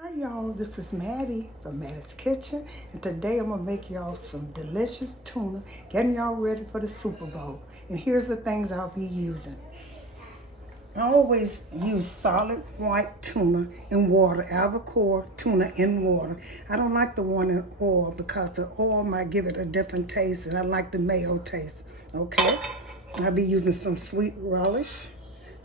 Hi y'all, this is Mattie from Mattie's Kitchen, and today I'm gonna make y'all some delicious tuna, getting y'all ready for the Super Bowl. And here's the things I'll be using. I always use solid white tuna in water, albacore tuna in water. I don't like the one in oil because the oil might give it a different taste, and I like the mayo taste, okay? I'll be using some sweet relish.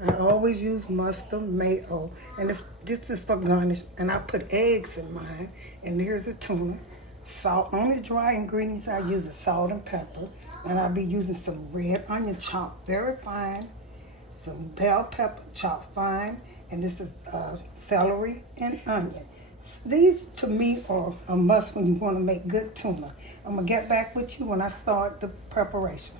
I always use mustard, mayo, and this is for garnish. And I put eggs in mine, and here's the tuna. Salt, only dry ingredients I use is salt and pepper. And I'll be using some red onion chopped very fine, some bell pepper chopped fine, and this is celery and onion. These to me are a must when you want to make good tuna. I'm gonna get back with you when I start the preparation.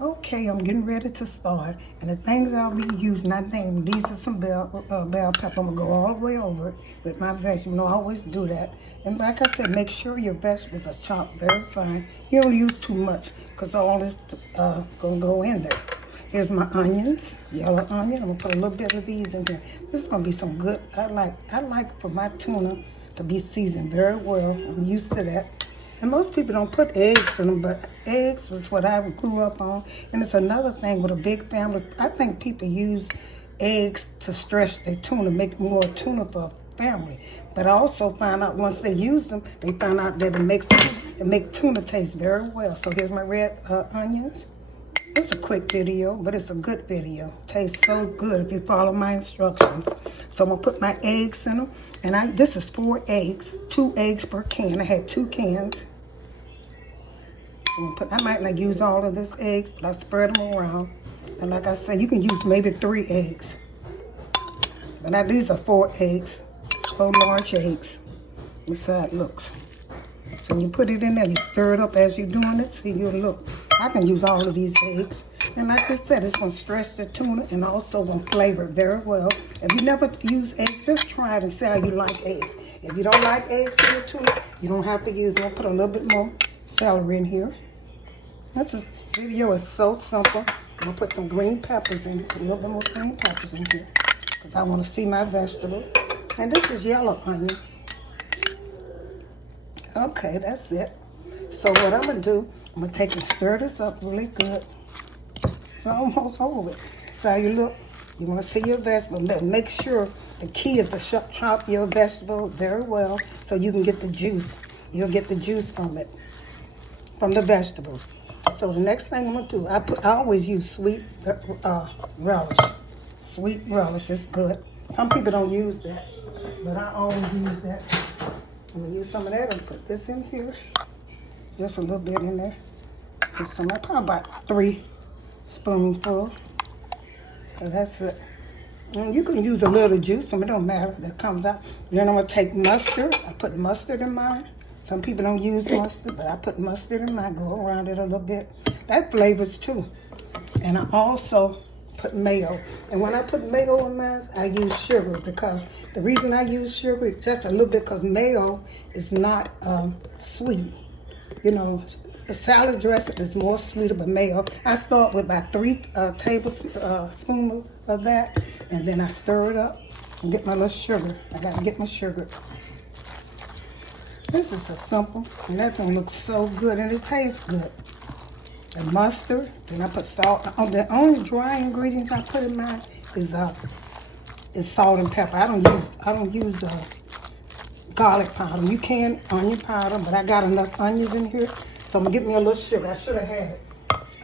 Okay, I'm getting ready to start, and the things I'll be using, I named these are some bell pepper. I'm gonna go all the way over it with my vegetables. I always do that. And like I said, make sure your vegetables are chopped very fine. You don't use too much because all this gonna go in there. Here's my onions, yellow onion. I'm gonna put a little bit of these in here. This is gonna be some good. I like for my tuna to be seasoned very well. I'm used to that. And most people don't put eggs in them, but eggs was what I grew up on. And it's another thing with a big family. I think people use eggs to stretch their tuna, make more tuna for a family. But I also found out once they use them, they found out that it makes tuna taste very well. So here's my red onions. It's a quick video, but it's a good video. Tastes so good if you follow my instructions. So I'm gonna put my eggs in them. And this is 4 eggs, 2 eggs per can. I had 2 cans. I might not use all of this eggs, but I spread them around. And like I said, you can use maybe 3 eggs. But these are 4 eggs, 4 large eggs. That's how it looks. So you put it in there, you stir it up as you're doing it. See, you'll look. I can use all of these eggs. And like I said, it's going to stretch the tuna and also going to flavor it very well. If you never use eggs, just try it and see how you like eggs. If you don't like eggs in your tuna, you don't have to use them. I'll put a little bit more celery in here. This video is so simple. I'm going to put some green peppers in here, a little bit more green peppers in here because I want to see my vegetable. And this is yellow onion. Okay, that's it. So what I'm going to do, I'm going to take and stir this up really good. It's almost over. So how you look, you want to see your vegetable. Make sure the key is to chop your vegetable very well so you can get the juice. You'll get the juice from it, from the vegetable. So the next thing I'm going to do, I always use sweet relish. Sweet relish is good. Some people don't use that, but I always use that. I'm going to use some of that and put this in here. Just a little bit in there. Put some, probably about 3 spoonfuls. So that's it. And you can use a little juice, it don't matter, that comes out. Then I'm going to take mustard. I put mustard in mine. Some people don't use mustard, but I put mustard in mine. Go around it a little bit. That flavors too. And I also put mayo. And when I put mayo in mine, I use sugar because the reason I use sugar is just a little bit because mayo is not sweet. You know, the salad dressing is more sweeter, but mayo. I start with about 3 tablespoons of that, and then I stir it up and get my little sugar. I got to get my sugar. This is a simple, and that's gonna look so good, and it tastes good. The mustard, then I put salt. The only dry ingredients I put in mine is salt and pepper. I don't use garlic powder. You can onion powder, but I got enough onions in here, so I'm gonna get me a little sugar. I should have had it.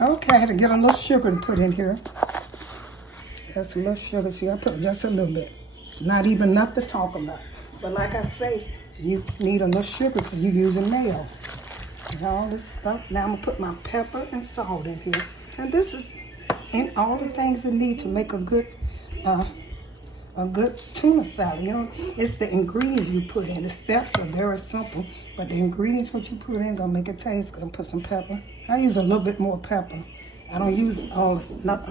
Okay, I had to get a little sugar and put in here. Just a little sugar. See, I put just a little bit. Not even enough to talk about. But like I say, you need a little sugar because you're using mayo. And all this stuff. Now I'm gonna put my pepper and salt in here. And this is all the things you need to make a good tuna salad. You know, it's the ingredients you put in. The steps are very simple, but the ingredients what you put in gonna make it taste good. Put some pepper. I use a little bit more pepper. I don't use I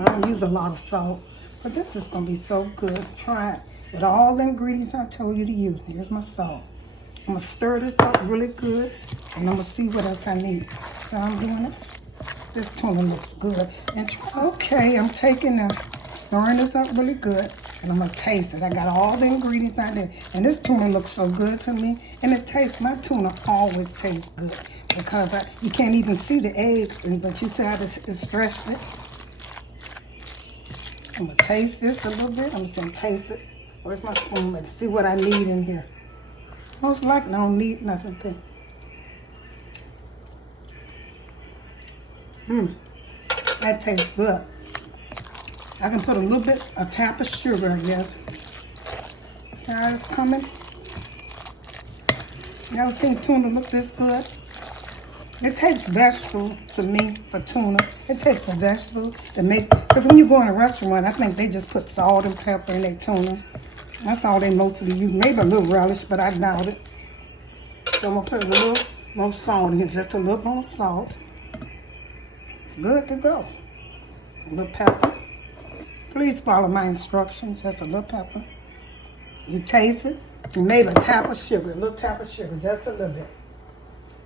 don't use a lot of salt. But this is gonna be so good. Try it with all the ingredients I told you to use. Here's my salt. I'm gonna stir this up really good, and I'm gonna see what else I need. So I'm doing it. This tuna looks good. And okay, I'm stirring this up really good. And I'm gonna taste it. I got all the ingredients out there. And this tuna looks so good to me. And it tastes, my tuna always tastes good. Because you can't even see the eggs, but you see how it's stretched it. I'm gonna taste this a little bit. I'm just gonna taste it. Where's my spoon? Let's see what I need in here. Most likely I don't need nothing. That tastes good. I can put a tap of sugar, I guess. See how it's coming? You ever seen tuna look this good? It takes vegetable to me for tuna. It takes a vegetable to make, because when you go in a restaurant, I think they just put salt and pepper in their tuna. That's all they mostly use. Maybe a little relish, but I doubt it. So I'm gonna put a little more salt in here, just a little more salt. It's good to go. A little pepper. Please follow my instructions, just a little pepper. You taste it, and maybe a tap of sugar, a little tap of sugar, just a little bit.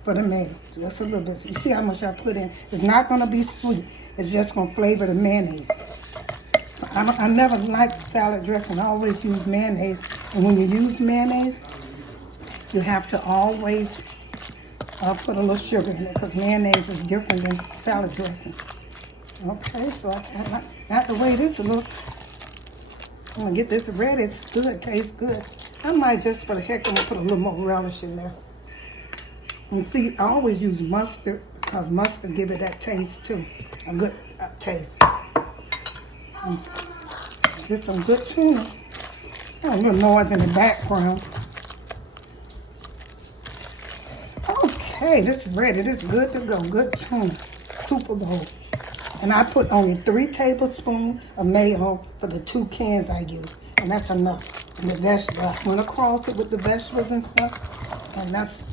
For the mayo, just a little bit. So you see how much I put in? It's not gonna be sweet. It's just gonna flavor the mayonnaise. So I never liked salad dressing. I always use mayonnaise. And when you use mayonnaise, you have to always put a little sugar in it because mayonnaise is different than salad dressing. Okay, so I like the way this look. I'm gonna get this ready. It's good, it tastes good. I might just for the heck, I'm gonna put a little more relish in there. And see, I always use mustard because mustard give it that taste too, a good taste. And get some good tuna. A little noise in the background. Okay, this is ready. This is good to go. Good tuna, Super Bowl. And I put only 3 tablespoons of mayo for the 2 cans I use, and that's enough. And the vegetables, I went across it with the vegetables and stuff. And that's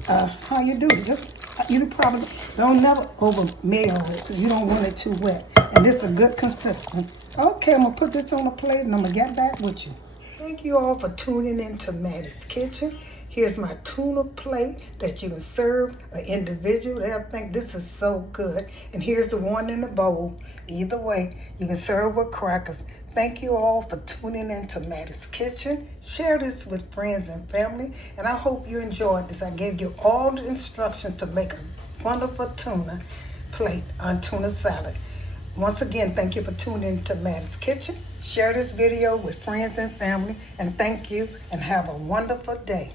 how you do it. Just you probably don't never over mayo it because you don't want it too wet. And this is a good consistency. Okay, I'm gonna put this on a plate and I'm gonna get back with you. Thank you all for tuning in to Mattie's Kitchen. Here's my tuna plate that you can serve an individual. They'll think this is so good. And here's the one in the bowl. Either way, you can serve with crackers. Thank you all for tuning in to Mattie's Kitchen. Share this with friends and family. And I hope you enjoyed this. I gave you all the instructions to make a wonderful tuna plate on tuna salad. Once again, thank you for tuning in to Mattie's Kitchen. Share this video with friends and family. And thank you and have a wonderful day.